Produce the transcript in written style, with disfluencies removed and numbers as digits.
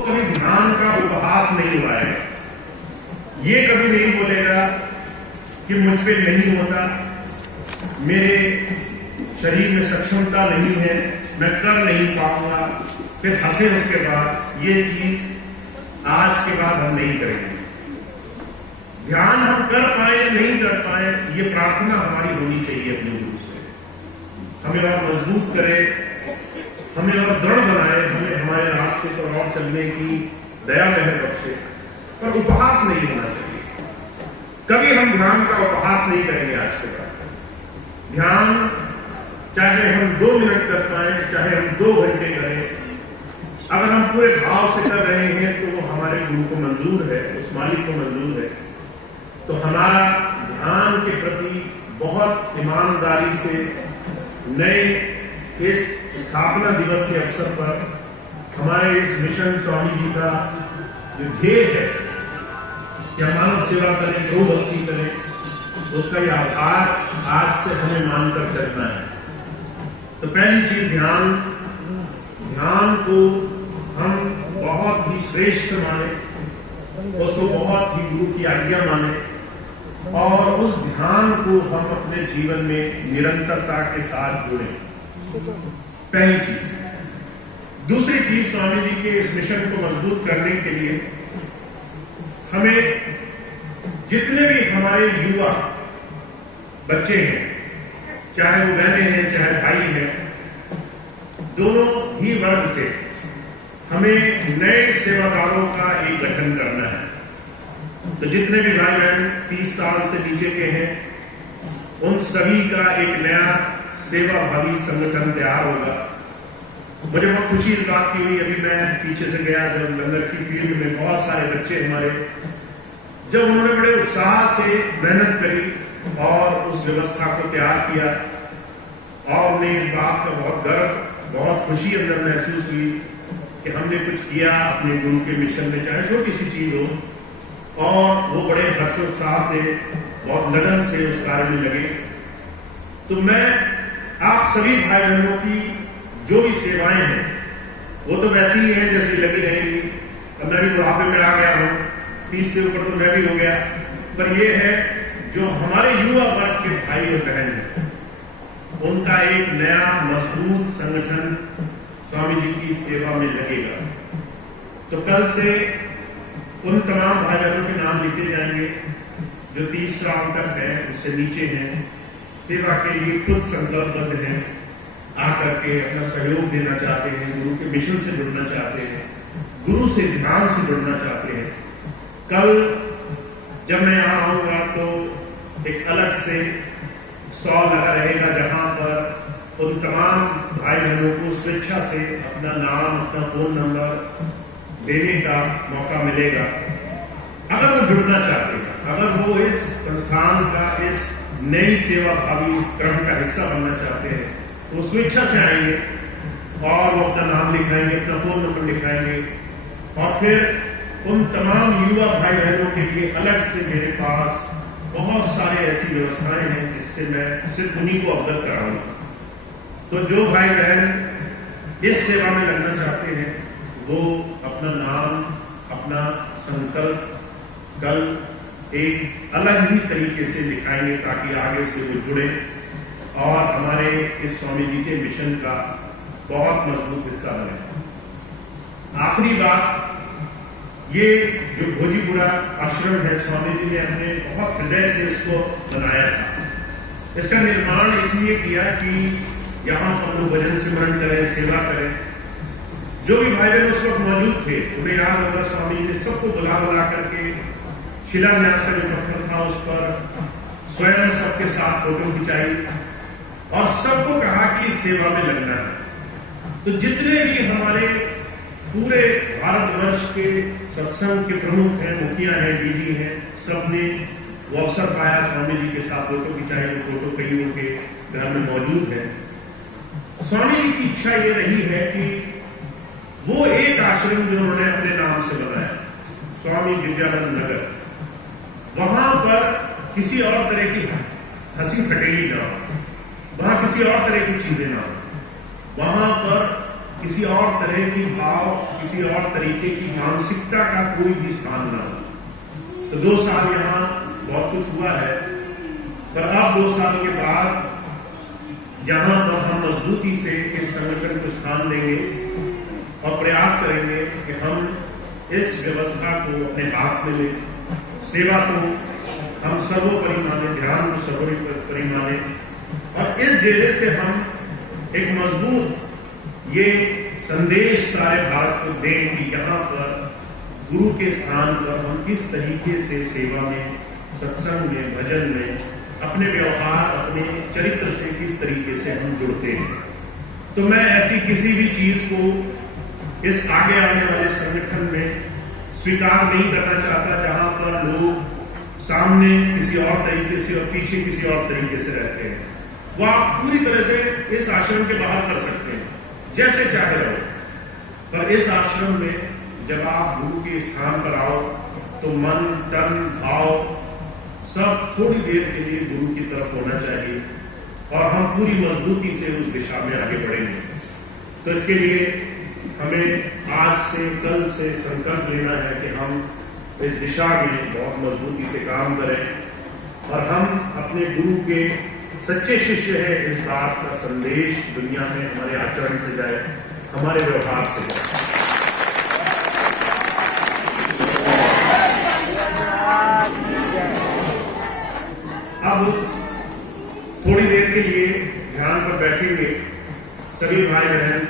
कभी ध्यान का उपहास नहीं उड़ाएगा। ये कभी नहीं बोलेगा कि मुझ पे नहीं होता, मेरे शरीर में सक्षमता नहीं है, मैं कर नहीं पाऊंगा, फिर हंसे उसके बाद। ये चीज आज के बाद हम नहीं करेंगे। ध्यान हम कर पाए या नहीं कर पाए, ये प्रार्थना हमारी होनी चाहिए अपने गुरु से। हमें और मजबूत करे, हमें और दृढ़ बनाए, हमें हमारे रास्ते पर और चलने की दया मेहर बख्शे, पर उपहास नहीं होना चाहिए। कभी हम ध्यान का उपहास नहीं करेंगे आज के बाद। ध्यान चाहे हम 2 मिनट कर पाए, चाहे हम 2 घंटे करें, अगर हम पूरे भाव से कर रहे हैं तो वो हमारे गुरु को मंजूर है, उस मालिक को मंजूर है। तो हमारा ध्यान के प्रति बहुत ईमानदारी से नए इस स्थापना दिवस के अवसर पर हमारे इस मिशन स्वामी जी का जो ध्येय है कि हम मानव सेवा करें, गौ भक्ति करें, उसका यह आधार आज से हमें मानकर चलना है। तो पहली चीज ध्यान को हम बहुत ही श्रेष्ठ माने, उसको बहुत ही गुरु की आज्ञा माने और उस ध्यान को हम अपने जीवन में निरंतरता के साथ जुड़ें। पहली चीज। दूसरी चीज, स्वामी जी के इस मिशन को मजबूत करने के लिए हमें जितने भी हमारे युवा बच्चे हैं, चाहे वो बहनें हैं चाहे भाई हैं, दोनों ही वर्ग से हमें नए सेवादारों का एक गठन करना है। तो जितने भी भाई बहन 30 साल से नीचे के हैं, उन सभी का एक नया सेवाभावी संगठन तैयार होगा। मुझे बहुत खुशी इस बात की हुई, अभी मैं पीछे से गया जब लंगर की फील्ड में बहुत सारे बच्चे हमारे, जब उन्होंने बड़े उत्साह से मेहनत करी और उस व्यवस्था को तैयार किया और उन्हें इस बात का बहुत गर्व, बहुत खुशी अंदर महसूस हुई कि हमने कुछ किया अपने गुरु के मिशन में, चाहे छोटी सी चीज हो, और वो बड़े हर्षोत्साह से, बहुत लगन से उस कार्य में लगे। तो मैं आप सभी भाई बहनों की जो भी सेवाएं हैं वो तो वैसी ही हैं जैसी लगी रहेंगी। अब मैं भी बुढ़ापे में आ गया हूँ, 30 से ऊपर तो मैं भी हो गया, पर ये है जो हमारे युवा वर्ग के भाई और बहन हैं, उनका एक नया मजबूत संगठन स्वामी जी की सेवा में लगेगा। तो कल से उन तमाम भाई बहनों के नाम लिखे जाएंगे जो 30 साल तक है, उससे नीचे हैं, सेवा के लिए खुद संकल्पबद्ध हैं, आकर के अपना सहयोग देना चाहते हैं, गुरु के मिशन से जुड़ना चाहते हैं, गुरु से ध्यान से जुड़ना चाहते हैं। कल जब मैं यहाँ आऊंगा तो एक अलग से स्टॉल लगा रहेगा जहां पर उन तमाम भाई बहनों को स्वेच्छा से अपना नाम, अपना फोन नंबर देने का मौका मिलेगा। अगर वो जुड़ना चाहते हैं, अगर वो इस संस्थान का, इस नई सेवा भावी क्रम का हिस्सा बनना चाहते हैं, तो वो स्वेच्छा से आएंगे और वो अपना नाम लिखाएंगे, अपना फोन नंबर लिखाएंगे और फिर उन तमाम युवा भाई बहनों के लिए अलग से मेरे पास बहुत सारे ऐसी व्यवस्थाएं हैं जिससे मैं सिर्फ उन्हीं को अवगत कराऊंगा। तो जो भाई बहन इस सेवा में लगना चाहते हैं वो अपना नाम, अपना संकल्प कल एक अलग ही तरीके से लिखाएंगे ताकि आगे से वो जुड़े और हमारे इस स्वामी जी के मिशन का बहुत मजबूत हिस्सा बने। आखिरी बात, ये जो भोजीपुरा आश्रम है, स्वामी जी ने अपने बहुत हृदय से इसको बनाया था। इसका निर्माण इसलिए किया कि यहाँ पर लोग भजन सिमरन करें, सेवा करें। जो भी भाई बहन उस वक्त मौजूद थे, उन्हें याद होगा स्वामी जी ने सबको बुला करके शिलान्यास का जो पत्थर था उस पर स्वयं सबके साथ फोटो खिंचाई और सबको कहा कि सेवा में लगना है। तो जितने भी हमारे पूरे भारतवर्ष के सत्संग के प्रमुख हैं, मुखिया हैं, डीजी हैं, सबने वो अवसर पाया स्वामी जी के साथ फोटो खिंचाई। वो फोटो कईयों के घर में मौजूद है। स्वामी जी की इच्छा ये रही है कि वो एक आश्रम जो उन्होंने अपने नाम से बनाया, स्वामी दिव्यानंद नगर, वहां पर किसी और तरह की हंसी खटेली ना हो, वहां किसी और तरह की चीजें ना हो, वहां पर किसी और तरह की भाव, किसी और तरीके की मानसिकता का कोई भी स्थान न हो। तो 2 साल यहाँ बहुत कुछ हुआ है, पर अब 2 साल के बाद यहाँ पर हम मजबूती से इस संगठन को स्थान देंगे और प्रयास करेंगे कि हम इस व्यवस्था को अपने हाथ में लें, सेवा को हम सर्वोपरि माने, ध्यान को सर्वोपरि माने, और इस डेरे से हम एक मजबूत ये संदेश सारे भारत को दें कि यहाँ पर गुरु के स्थान पर हम किस तरीके से सेवा में, सत्संग में, भजन में, अपने व्यवहार, अपने चरित्र से किस तरीके से हम जुड़ते हैं। तो मैं ऐसी किसी भी चीज को इस आगे आने वाले संगठन में स्वीकार नहीं करना चाहता जहां पर लोग सामने किसी और तरीके से और पीछे किसी और तरीके से रहते हैं। वो आप पूरी तरह से इस आश्रम के बाहर कर सकते हैं, जैसे चाहे रहो, पर इस आश्रम में जब आप गुरु के स्थान पर आओ तो मन, तन, भाव सब थोड़ी देर के लिए गुरु की तरफ होना चाहिए और हम पूरी मजबूती से उस दिशा में आगे बढ़ेंगे। तो इसके लिए हमें आज से, कल से संकल्प लेना है कि हम इस दिशा में बहुत मजबूती से काम करें और हम अपने गुरु के सच्चे शिष्य हैं, इस बात का संदेश दुनिया में हमारे आचरण से जाए, हमारे व्यवहार से जाए। अब थोड़ी देर के लिए ध्यान पर बैठेंगे सभी भाई बहन।